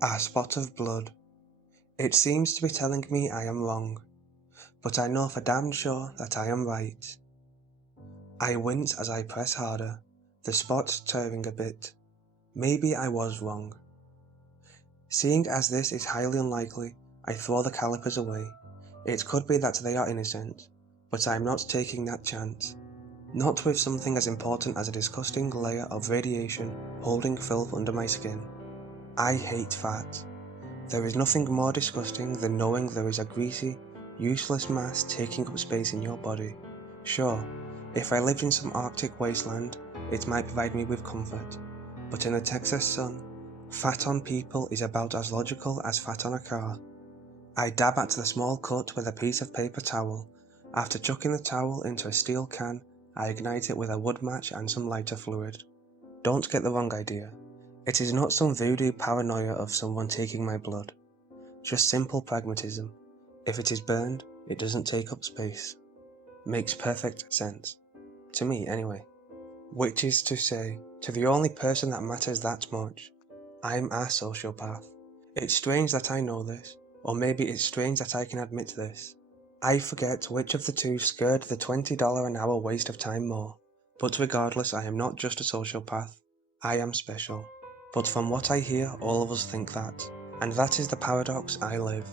A spot of blood. It seems to be telling me I am wrong, but I know for damn sure that I am right. I wince as I press harder, the spot stirring a bit. Maybe I was wrong. Seeing as this is highly unlikely, I throw the calipers away. It could be that they are innocent, but I am not taking that chance. Not with something as important as a disgusting layer of radiation holding filth under my skin. I hate fat. There is nothing more disgusting than knowing there is a greasy, useless mass taking up space in your body. Sure, if I lived in some Arctic wasteland, it might provide me with comfort, but in the Texas sun, fat on people is about as logical as fat on a car. I dab at the small cut with a piece of paper towel. After chucking the towel into a steel can, I ignite it with a wood match and some lighter fluid. Don't get the wrong idea. It is not some voodoo paranoia of someone taking my blood. Just simple pragmatism. If it is burned, it doesn't take up space. Makes perfect sense. To me, anyway. Which is to say, to the only person that matters that much, I'm a sociopath. It's strange that I know this, or maybe it's strange that I can admit this. I forget which of the two scared the $20 an hour waste of time more, but regardless, I am not just a sociopath, I am special. But from what I hear, all of us think that, and that is the paradox I live.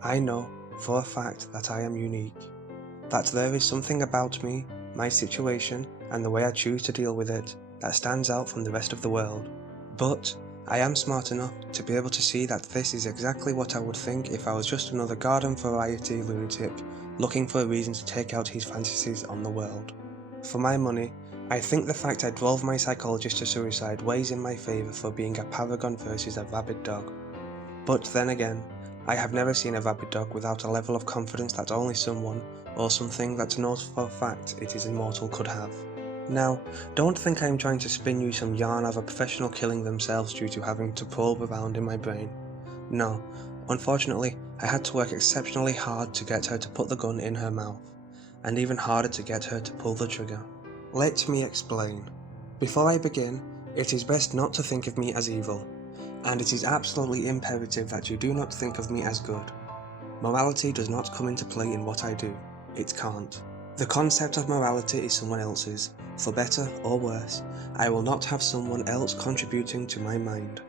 I know, for a fact, that I am unique. That there is something about me, my situation, and the way I choose to deal with it, that stands out from the rest of the world. But I am smart enough to be able to see that this is exactly what I would think if I was just another garden variety lunatic looking for a reason to take out his fantasies on the world. For my money, I think the fact I drove my psychologist to suicide weighs in my favour for being a paragon versus a rabid dog. But then again, I have never seen a rabid dog without a level of confidence that only someone, or something that knows for a fact it is immortal could have. Now, don't think I am trying to spin you some yarn of a professional killing themselves due to having to probe around in my brain. No, unfortunately, I had to work exceptionally hard to get her to put the gun in her mouth, and even harder to get her to pull the trigger. Let me explain. Before I begin, it is best not to think of me as evil, and it is absolutely imperative that you do not think of me as good. Morality does not come into play in what I do. It can't. The concept of morality is someone else's. For better or worse, I will not have someone else contributing to my mind.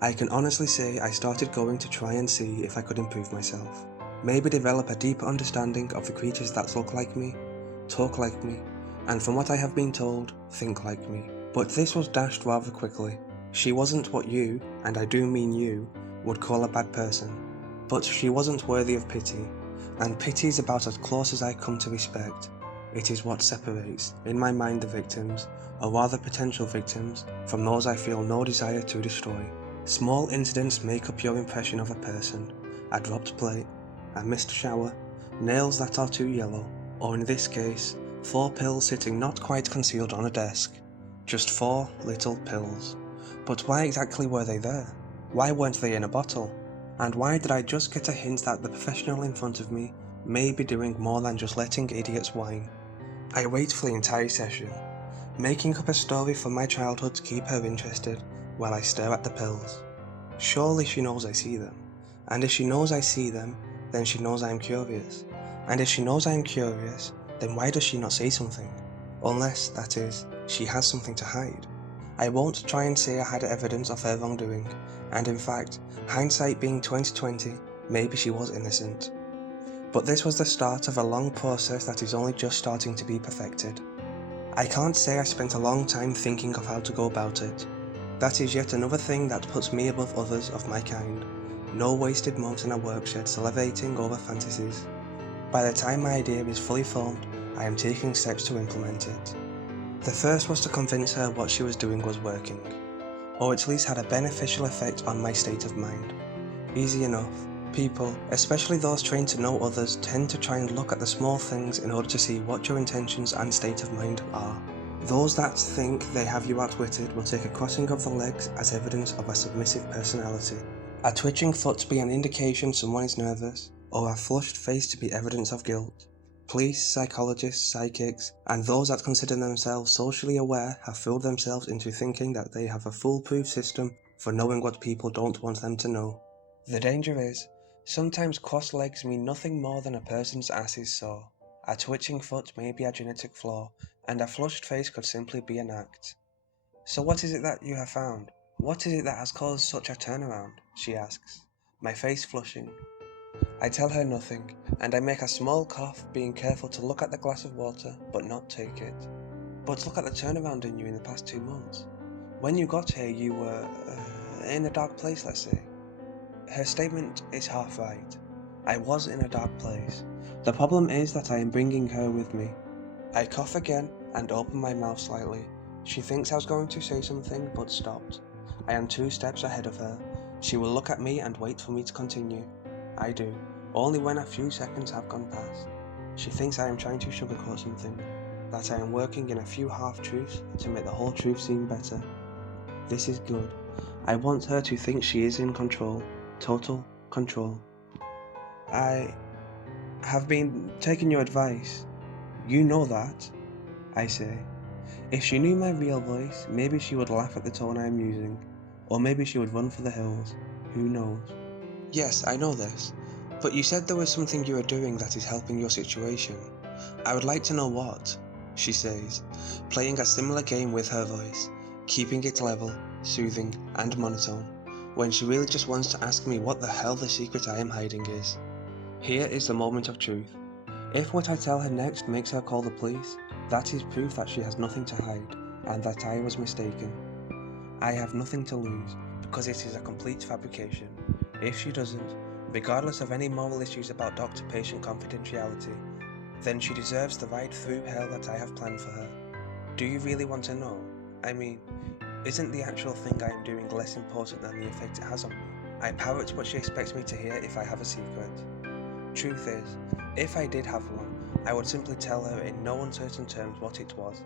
I can honestly say I started going to try and see if I could improve myself. Maybe develop a deeper understanding of the creatures that look like me, talk like me, and from what I have been told, think like me. But this was dashed rather quickly. She wasn't what you, and I do mean you, would call a bad person. But she wasn't worthy of pity, and pity is about as close as I come to respect. It is what separates, in my mind, the victims, or rather potential victims, from those I feel no desire to destroy. Small incidents make up your impression of a person. A dropped plate, a missed shower, nails that are too yellow, or in this case, 4 pills sitting not quite concealed on a desk. Just 4 little pills. But why exactly were they there? Why weren't they in a bottle? And why did I just get a hint that the professional in front of me may be doing more than just letting idiots whine? I wait for the entire session, making up a story from my childhood to keep her interested while I stare at the pills. Surely she knows I see them, and if she knows I see them, then she knows I am curious, and if she knows I am curious, then why does she not say something? Unless, that is, she has something to hide. I won't try and say I had evidence of her wrongdoing, and in fact, hindsight being 2020, maybe she was innocent. But this was the start of a long process that is only just starting to be perfected. I can't say I spent a long time thinking of how to go about it. That is yet another thing that puts me above others of my kind. No wasted months in a workshed salivating over fantasies. By the time my idea is fully formed, I am taking steps to implement it. The first was to convince her what she was doing was working, or at least had a beneficial effect on my state of mind. Easy enough. People, especially those trained to know others, tend to try and look at the small things in order to see what your intentions and state of mind are. Those that think they have you outwitted will take a crossing of the legs as evidence of a submissive personality, a twitching foot to be an indication someone is nervous, or a flushed face to be evidence of guilt. Police, psychologists, psychics, and those that consider themselves socially aware have fooled themselves into thinking that they have a foolproof system for knowing what people don't want them to know. The danger is, sometimes crossed legs mean nothing more than a person's ass is sore. A twitching foot may be a genetic flaw, and a flushed face could simply be an act. So what is it that you have found? What is it that has caused such a turnaround? She asks, my face flushing. I tell her nothing, and I make a small cough, being careful to look at the glass of water, but not take it. But look at the turnaround in you in the past 2 months. When you got here, you were, in a dark place, let's say. Her statement is half right. I was in a dark place. The problem is that I am bringing her with me. I cough again and open my mouth slightly. She thinks I was going to say something, but stopped. I am 2 steps ahead of her. She will look at me and wait for me to continue. I do, only when a few seconds have gone past. She thinks I am trying to sugarcoat something, that I am working in a few half-truths to make the whole truth seem better. This is good. I want her to think she is in control. Total control. I have been taking your advice. You know that, I say. If she knew my real voice, maybe she would laugh at the tone I am using. Or maybe she would run for the hills. Who knows? Yes, I know this. But you said there was something you are doing that is helping your situation. I would like to know what, she says, playing a similar game with her voice, keeping it level, soothing, and monotone, when she really just wants to ask me what the hell the secret I am hiding is. Here is the moment of truth. If what I tell her next makes her call the police, that is proof that she has nothing to hide, and that I was mistaken. I have nothing to lose, because it is a complete fabrication. If she doesn't, regardless of any moral issues about doctor-patient confidentiality, then she deserves the ride through hell that I have planned for her. Do you really want to know? I mean, isn't the actual thing I am doing less important than the effect it has on me? I parrot what she expects me to hear if I have a secret. Truth is, if I did have one, I would simply tell her in no uncertain terms what it was.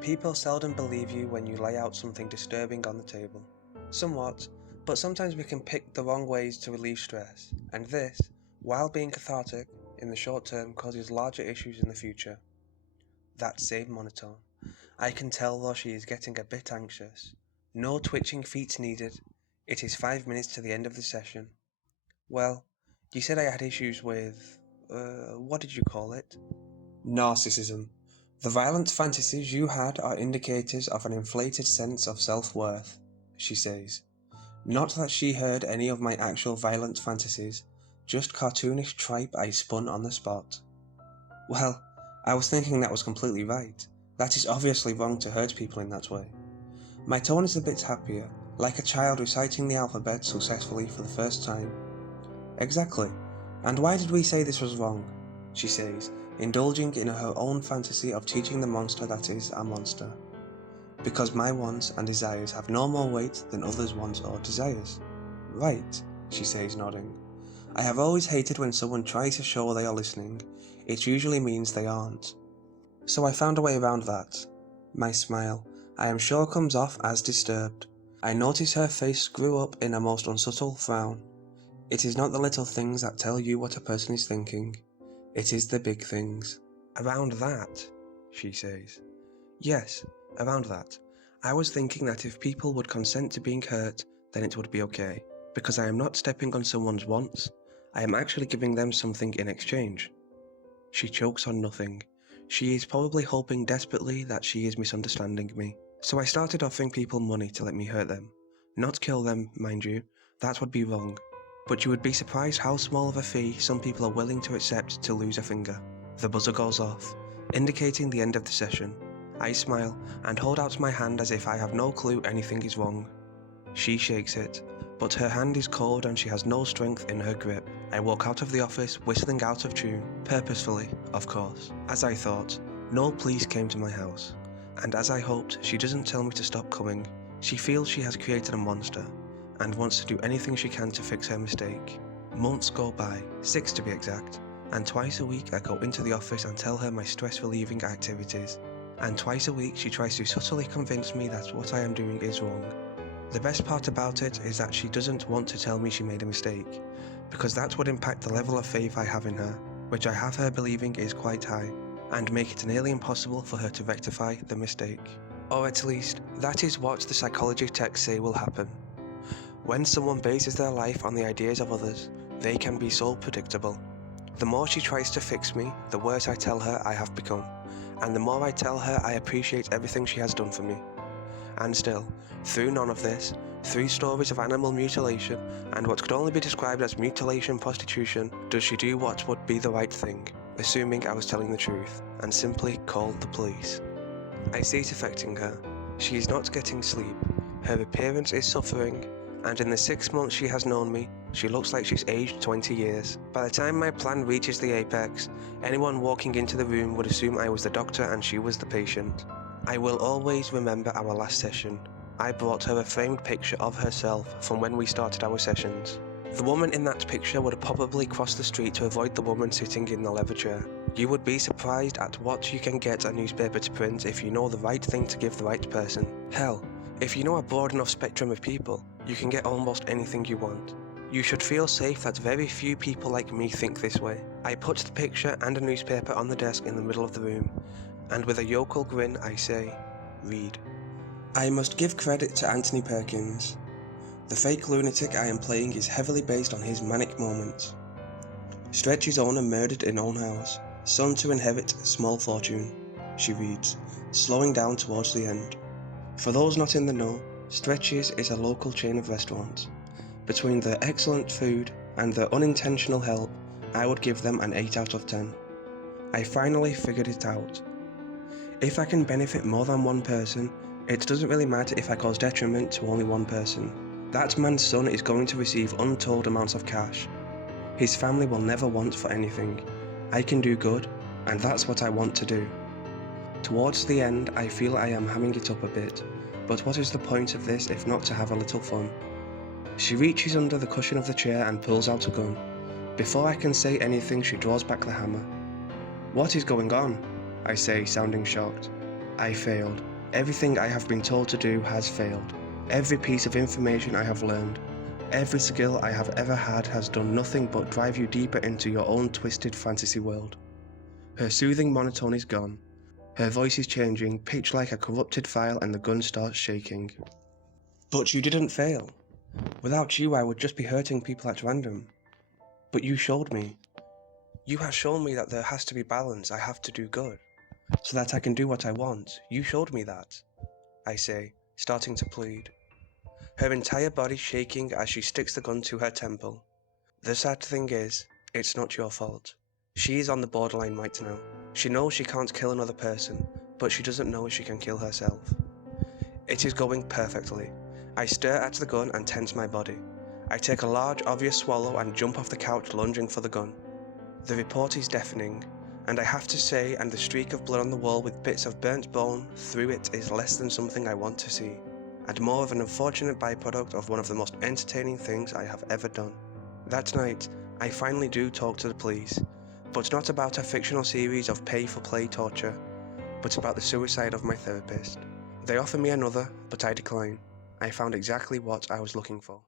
People seldom believe you when you lay out something disturbing on the table. Somewhat, but sometimes we can pick the wrong ways to relieve stress, and this, while being cathartic, in the short term causes larger issues in the future. That same monotone. I can tell though she is getting a bit anxious. No twitching feet needed. It is 5 minutes to the end of the session. Well, you said I had issues with, what did you call it? Narcissism. The violent fantasies you had are indicators of an inflated sense of self-worth, she says. Not that she heard any of my actual violent fantasies, just cartoonish tripe I spun on the spot. Well, I was thinking that was completely right. That is obviously wrong to hurt people in that way. My tone is a bit happier, like a child reciting the alphabet successfully for the first time. Exactly. And why did we say this was wrong? She says, indulging in her own fantasy of teaching the monster that is a monster. Because my wants and desires have no more weight than others' wants or desires. Right, she says, nodding. I have always hated when someone tries to show they are listening. It usually means they aren't. So I found a way around that. My smile, I am sure, comes off as disturbed. I notice her face screw up in a most unsubtle frown. It is not the little things that tell you what a person is thinking. It is the big things. Around that, she says. Yes, around that. I was thinking that if people would consent to being hurt, then it would be okay. Because I am not stepping on someone's wants, I am actually giving them something in exchange. She chokes on nothing. She is probably hoping desperately that she is misunderstanding me. So I started offering people money to let me hurt them. Not kill them, mind you, that would be wrong. But you would be surprised how small of a fee some people are willing to accept to lose a finger. The buzzer goes off, indicating the end of the session. I smile and hold out my hand as if I have no clue anything is wrong. She shakes it, but her hand is cold and she has no strength in her grip. I walk out of the office whistling out of tune, purposefully, of course. As I thought, no police came to my house. And as I hoped, she doesn't tell me to stop coming. She feels she has created a monster, and wants to do anything she can to fix her mistake. Months go by, 6 to be exact, and twice a week I go into the office and tell her my stress-relieving activities. And twice a week she tries to subtly convince me that what I am doing is wrong. The best part about it is that she doesn't want to tell me she made a mistake, because that would impact the level of faith I have in her, which I have her believing is quite high, and make it nearly impossible for her to rectify the mistake. Or at least, that is what the psychology texts say will happen. When someone bases their life on the ideas of others, they can be so predictable. The more she tries to fix me, the worse I tell her I have become, and the more I tell her I appreciate everything she has done for me. And still, through none of this, through stories of animal mutilation and what could only be described as mutilation prostitution, does she do what would be the right thing, assuming I was telling the truth, and simply call the police. I see it affecting her. She is not getting sleep, her appearance is suffering, and in the 6 months she has known me, she looks like she's aged 20 years. By the time my plan reaches the apex, anyone walking into the room would assume I was the doctor and she was the patient. I will always remember our last session. I brought her a framed picture of herself from when we started our sessions. The woman in that picture would probably cross the street to avoid the woman sitting in the leather chair. You would be surprised at what you can get a newspaper to print if you know the right thing to give the right person. Hell, if you know a broad enough spectrum of people, you can get almost anything you want. You should feel safe that very few people like me think this way. I put the picture and a newspaper on the desk in the middle of the room, and with a yokel grin I say, read. I must give credit to Anthony Perkins. The fake lunatic I am playing is heavily based on his manic moments. Stretch's owner murdered in own house, son to inherit small fortune, she reads, slowing down towards the end. For those not in the know, Stretch's is a local chain of restaurants. Between their excellent food and their unintentional help, I would give them an 8 out of 10. I finally figured it out. If I can benefit more than one person, it doesn't really matter if I cause detriment to only one person. That man's son is going to receive untold amounts of cash. His family will never want for anything. I can do good, and that's what I want to do. Towards the end, I feel I am hamming it up a bit, but what is the point of this if not to have a little fun? She reaches under the cushion of the chair and pulls out a gun. Before I can say anything, she draws back the hammer. What is going on? I say, sounding shocked. I failed. Everything I have been told to do has failed. Every piece of information I have learned, every skill I have ever had has done nothing but drive you deeper into your own twisted fantasy world. Her soothing monotone is gone. Her voice is changing, pitched like a corrupted file, and the gun starts shaking. But you didn't fail. Without you, I would just be hurting people at random. But you showed me. You have shown me that there has to be balance. I have to do good, so that I can do what I want. You showed me that, I say, starting to plead. Her entire body shaking as she sticks the gun to her temple. The sad thing is, it's not your fault. She is on the borderline right now. She knows she can't kill another person, but she doesn't know if she can kill herself. It is going perfectly. I stare at the gun and tense my body. I take a large, obvious swallow and jump off the couch, lunging for the gun. The report is deafening, and I have to say, and the streak of blood on the wall with bits of burnt bone through it is less than something I want to see, and more of an unfortunate byproduct of one of the most entertaining things I have ever done. That night, I finally do talk to the police, but not about a fictional series of pay-for-play torture, but about the suicide of my therapist. They offer me another, but I decline. I found exactly what I was looking for.